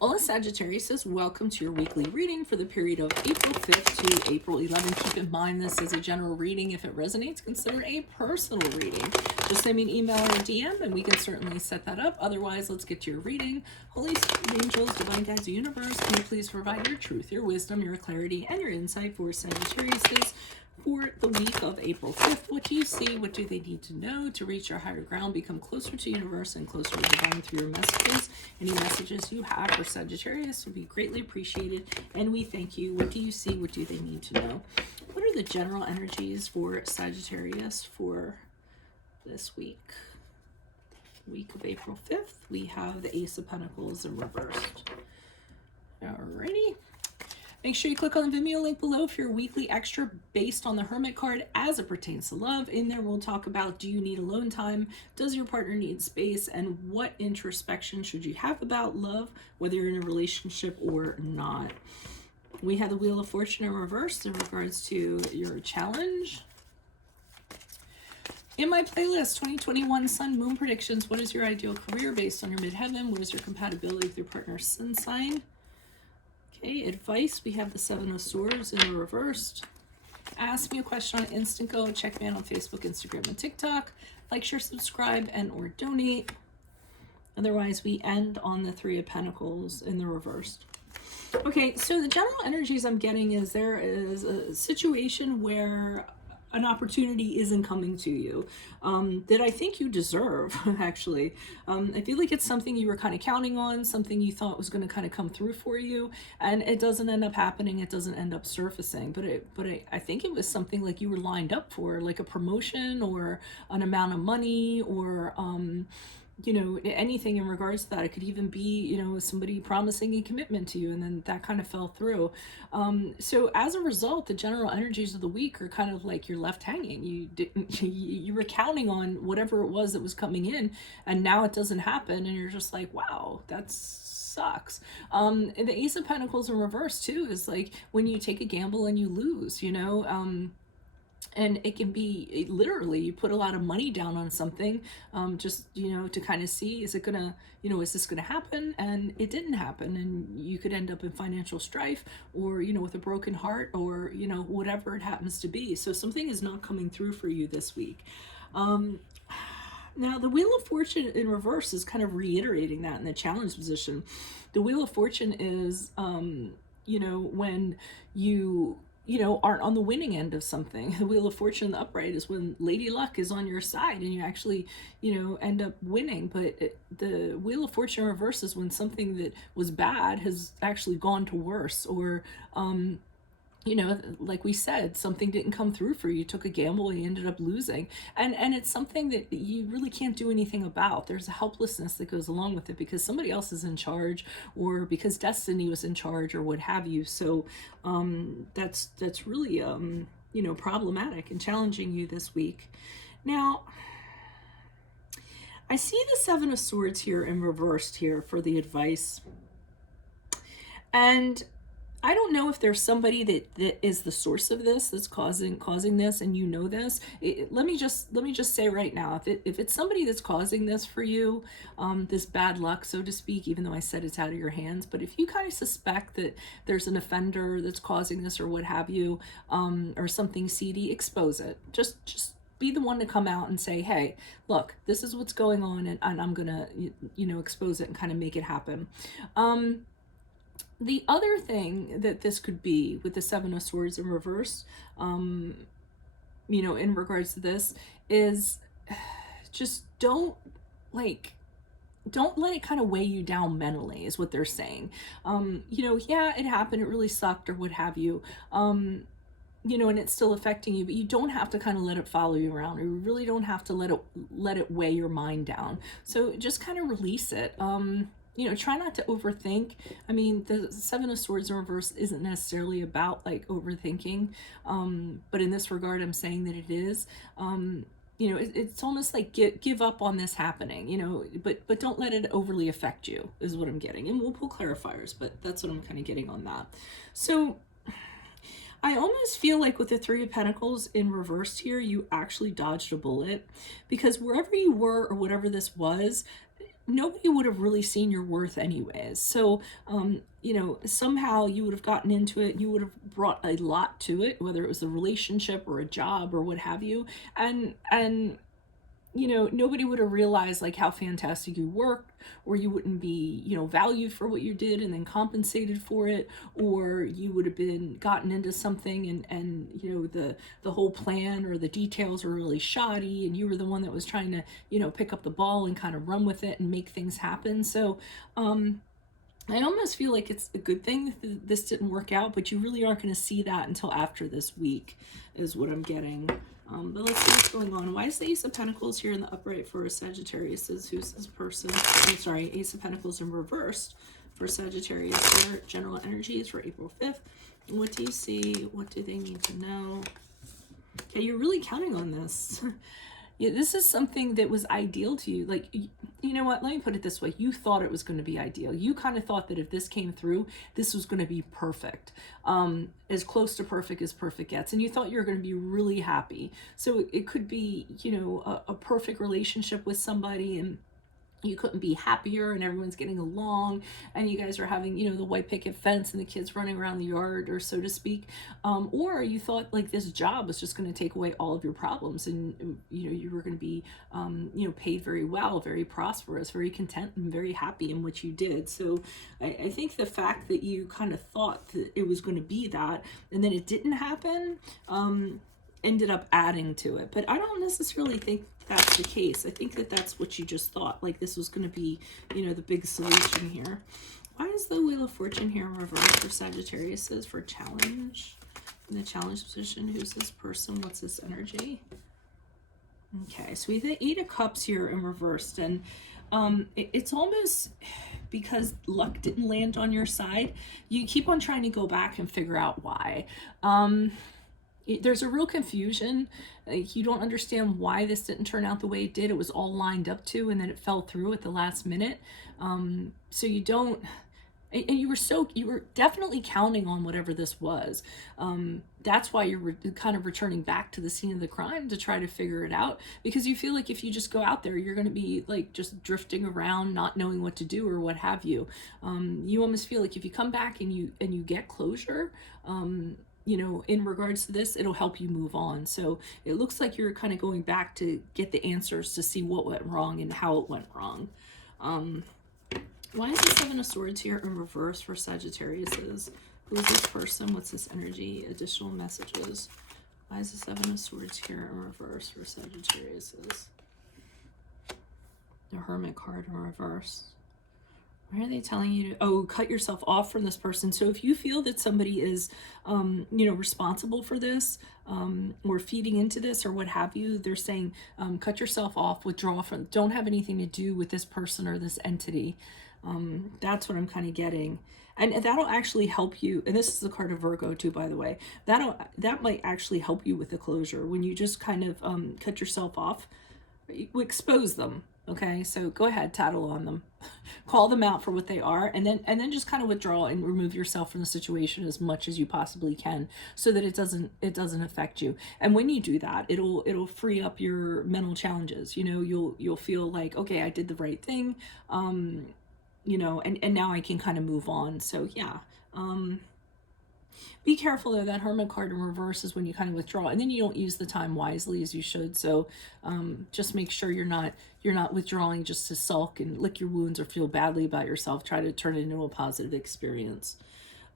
Hola Sagittarius, welcome to your weekly reading for the period of April 5th to April 11th. Keep in mind this is a general reading. If it resonates, consider a personal reading. Just send me an email or a DM and we can certainly set that up. Otherwise, let's get to your reading. Holy Spirit, angels, divine guides, the universe, can you please provide your truth, your wisdom, your clarity, and your insight for Sagittarius for the week of April 5th. What do you see? What do they need to know to reach your higher ground, become closer to universe and closer to divine through your messages? Any messages you have for Sagittarius would be greatly appreciated, and we thank you. What do you see? What do they need to know? What are the general energies for Sagittarius for this week? Week of April 5th, we have the Ace of Pentacles in reversed. Alrighty. Make sure you click on the Vimeo link below for your weekly extra based on the Hermit card as it pertains to love. In there, we'll talk about, do you need alone time? Does your partner need space? And what introspection should you have about love, whether you're in a relationship or not? We have the Wheel of Fortune in reverse in regards to your challenge. In my playlist, 2021 Sun Moon Predictions, what is your ideal career based on your midheaven? What is your compatibility with your partner's sun sign? Okay, advice, we have the Seven of Swords in reversed. Ask me a question on Instant Go. Check me out on Facebook, Instagram, and TikTok. Like, share, subscribe, and or donate. Otherwise, we end on the Three of Pentacles in the reversed. Okay, so the general energies I'm getting is there is a situation where an opportunity isn't coming to you that I think you deserve, actually. I feel like it's something you were kind of counting on, something you thought was going to kind of come through for you, and it doesn't end up happening. It doesn't end up surfacing, but I think it was something like you were lined up for, like a promotion or an amount of money or you know, anything in regards to that. It could even be, you know, somebody promising a commitment to you and then that kind of fell through. So as a result, the general energies of the week are kind of like you're left hanging. You didn't, you were counting on whatever it was that was coming in, and now it doesn't happen, and you're just like, wow, that sucks. And the Ace of Pentacles in reverse too is like when you take a gamble and you lose, you know. And it can be literally you put a lot of money down on something, just, you know, to kind of see, is it gonna, you know, is this gonna happen? And it didn't happen, and you could end up in financial strife, or, you know, with a broken heart, or, you know, whatever it happens to be. So something is not coming through for you this week. Now the Wheel of Fortune in reverse is kind of reiterating that in the challenge position. The Wheel of Fortune is you know, when you know, aren't on the winning end of something. The Wheel of Fortune in the upright is when Lady Luck is on your side and you actually, you know, end up winning. But the Wheel of Fortune reverse is when something that was bad has actually gone to worse, or you know, like we said, something didn't come through for you. You took a gamble and you ended up losing. And it's something that you really can't do anything about. There's a helplessness that goes along with it because somebody else is in charge, or because destiny was in charge, or what have you. So that's really, you know, problematic and challenging you this week. Now, I see the Seven of Swords here in reversed here for the advice. And I don't know if there's somebody that is the source of this, that's causing this, and you know this. Let me just say right now, if it's somebody that's causing this for you, this bad luck, so to speak, even though I said it's out of your hands, but if you kind of suspect that there's an offender that's causing this or what have you, or something seedy, expose it. Just be the one to come out and say, hey, look, this is what's going on, and I'm gonna, you know, expose it and kind of make it happen. The other thing that this could be with the Seven of Swords in reverse, you know, in regards to this, is just don't let it kind of weigh you down mentally, is what they're saying. You know, yeah, it happened, it really sucked, or what have you. You know, and it's still affecting you, but you don't have to kind of let it follow you around, or you really don't have to let it weigh your mind down. So just kind of release it. You know, try not to overthink. I mean, the Seven of Swords in reverse isn't necessarily about like overthinking, but in this regard, I'm saying that it is. You know, it's almost like give up on this happening, you know, but don't let it overly affect you, is what I'm getting. And we'll pull clarifiers, but that's what I'm kind of getting on that. So I almost feel like with the Three of Pentacles in reversed here, you actually dodged a bullet, because wherever you were or whatever this was, nobody would have really seen your worth anyways. So, you know, somehow you would have gotten into it, you would have brought a lot to it, whether it was a relationship or a job or what have you. And you know, nobody would have realized like how fantastic you worked, or you wouldn't be, you know, valued for what you did and then compensated for it, or you would have been gotten into something and you know, the whole plan or the details were really shoddy, and you were the one that was trying to, you know, pick up the ball and kind of run with it and make things happen. So I almost feel like it's a good thing that this didn't work out, but you really aren't going to see that until after this week, is what I'm getting. But let's see what's going on. Why is the Ace of Pentacles here in the upright for Sagittarius? Who's this person? I'm sorry, Ace of Pentacles in reversed for Sagittarius here. General energies for April 5th. What do you see? What do they need to know? Okay, you're really counting on this. Yeah, this is something that was ideal to you. Like, you know what? Let me put it this way. You thought it was going to be ideal. You kind of thought that if this came through, this was going to be perfect. As close to perfect as perfect gets. And you thought you were going to be really happy. So it could be, you know, a perfect relationship with somebody, and you couldn't be happier, and everyone's getting along, and you guys are having, you know, the white picket fence and the kids running around the yard, or so to speak. Or you thought like this job was just going to take away all of your problems, and, you know, you were going to be, you know, paid very well, very prosperous, very content, and very happy in what you did. So I think the fact that you kind of thought that it was going to be that, and then it didn't happen, ended up adding to it. But I don't necessarily think that's the case. I think that that's what you just thought, like this was going to be, you know, the big solution here. Why is the Wheel of Fortune here in reverse for Sagittarius for challenge? In the challenge position, who's this person? What's this energy? Okay, so we have the Eight of Cups here in reversed, and it's almost because luck didn't land on your side. You keep on trying to go back and figure out why. There's a real confusion. Like, you don't understand why this didn't turn out the way it did. It was all lined up to, and then it fell through at the last minute. So you don't, and you were definitely counting on whatever this was. That's why you're kind of returning back to the scene of the crime to try to figure it out, because you feel like if you just go out there, you're going to be like just drifting around, not knowing what to do or what have you. You almost feel like if you come back and you get closure, you know, in regards to this, it'll help you move on. So it looks like you're kind of going back to get the answers to see what went wrong and how it went wrong. Why is the Seven of Swords here in reverse for Sagittarius? Who's this person? What's this energy? Additional messages. Why is the Seven of Swords here in reverse for Sagittarius? The Hermit card in reverse. Why are they telling you to, cut yourself off from this person? So if you feel that somebody is, you know, responsible for this, or feeding into this or what have you, they're saying, cut yourself off, withdraw from, don't have anything to do with this person or this entity. That's what I'm kind of getting. And that'll actually help you. And this is the card of Virgo too, by the way. That might actually help you with the closure when you just kind of cut yourself off. Expose them. Okay, so go ahead, tattle on them, call them out for what they are, and then just kind of withdraw and remove yourself from the situation as much as you possibly can, so that it doesn't affect you. And when you do that, it'll free up your mental challenges. You know, you'll feel like, okay, I did the right thing, you know, and now I can kind of move on. So yeah. Be careful though, that Hermit card in reverse is when you kind of withdraw, and then you don't use the time wisely as you should. So just make sure you're not withdrawing just to sulk and lick your wounds or feel badly about yourself. Try to turn it into a positive experience.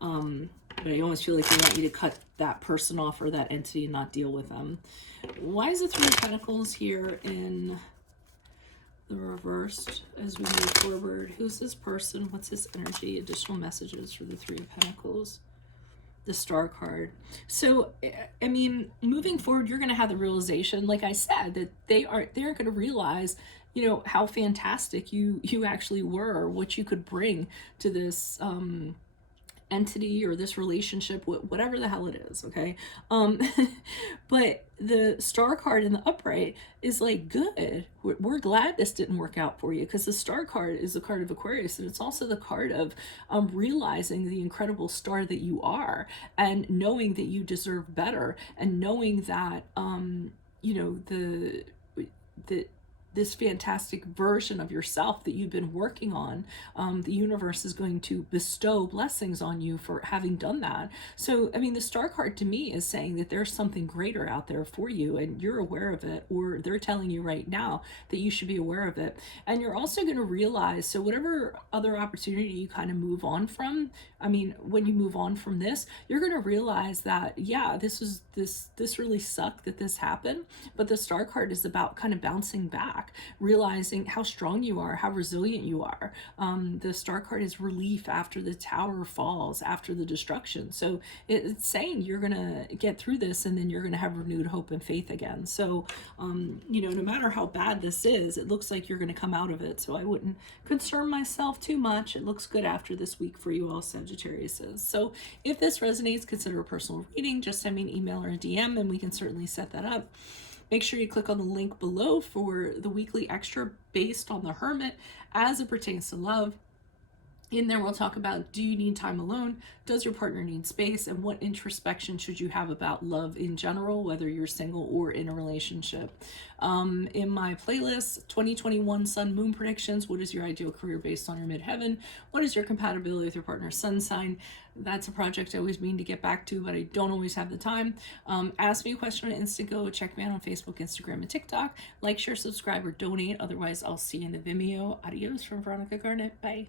But I almost feel like they want you to cut that person off or that entity and not deal with them. Why is the Three of Pentacles here in the reversed as we move forward? Who's this person? What's his energy? Additional messages for the Three of Pentacles. The Star card. So, I mean, moving forward, you're going to have the realization, like I said, that they're going to realize, you know, how fantastic you actually were, what you could bring to this entity or this relationship, whatever the hell it is. Okay. But the Star card in the upright is like, good, we're glad this didn't work out for you, because the Star card is the card of Aquarius, and it's also the card of realizing the incredible star that you are, and knowing that you deserve better, and knowing that you know, this fantastic version of yourself that you've been working on. The universe is going to bestow blessings on you for having done that. So, I mean, the star card to me is saying that there's something greater out there for you and you're aware of it, or they're telling you right now that you should be aware of it. And you're also going to realize, so whatever other opportunity you kind of move on from, I mean, when you move on from this, you're going to realize that, yeah, this really sucked that this happened, but the star card is about kind of bouncing back, realizing how strong you are, how resilient you are. The star card is relief after the tower falls, after the destruction. So it's saying you're going to get through this and then you're going to have renewed hope and faith again. So, you know, no matter how bad this is, it looks like you're going to come out of it. So I wouldn't concern myself too much. It looks good after this week for you all Sagittarius. So if this resonates, consider a personal reading. Just send me an email or a DM and we can certainly set that up. Make sure you click on the link below for the weekly extra based on the Hermit as it pertains to love. In there, we'll talk about, do you need time alone? Does your partner need space? And what introspection should you have about love in general, whether you're single or in a relationship? In my playlist, 2021 Sun Moon Predictions, what is your ideal career based on your midheaven? What is your compatibility with your partner's sun sign? That's a project I always mean to get back to, but I don't always have the time. Ask me a question on Instago. Check me out on Facebook, Instagram, and TikTok. Like, share, subscribe, or donate. Otherwise, I'll see you in the Vimeo. Adios from Veronica Garnett. Bye.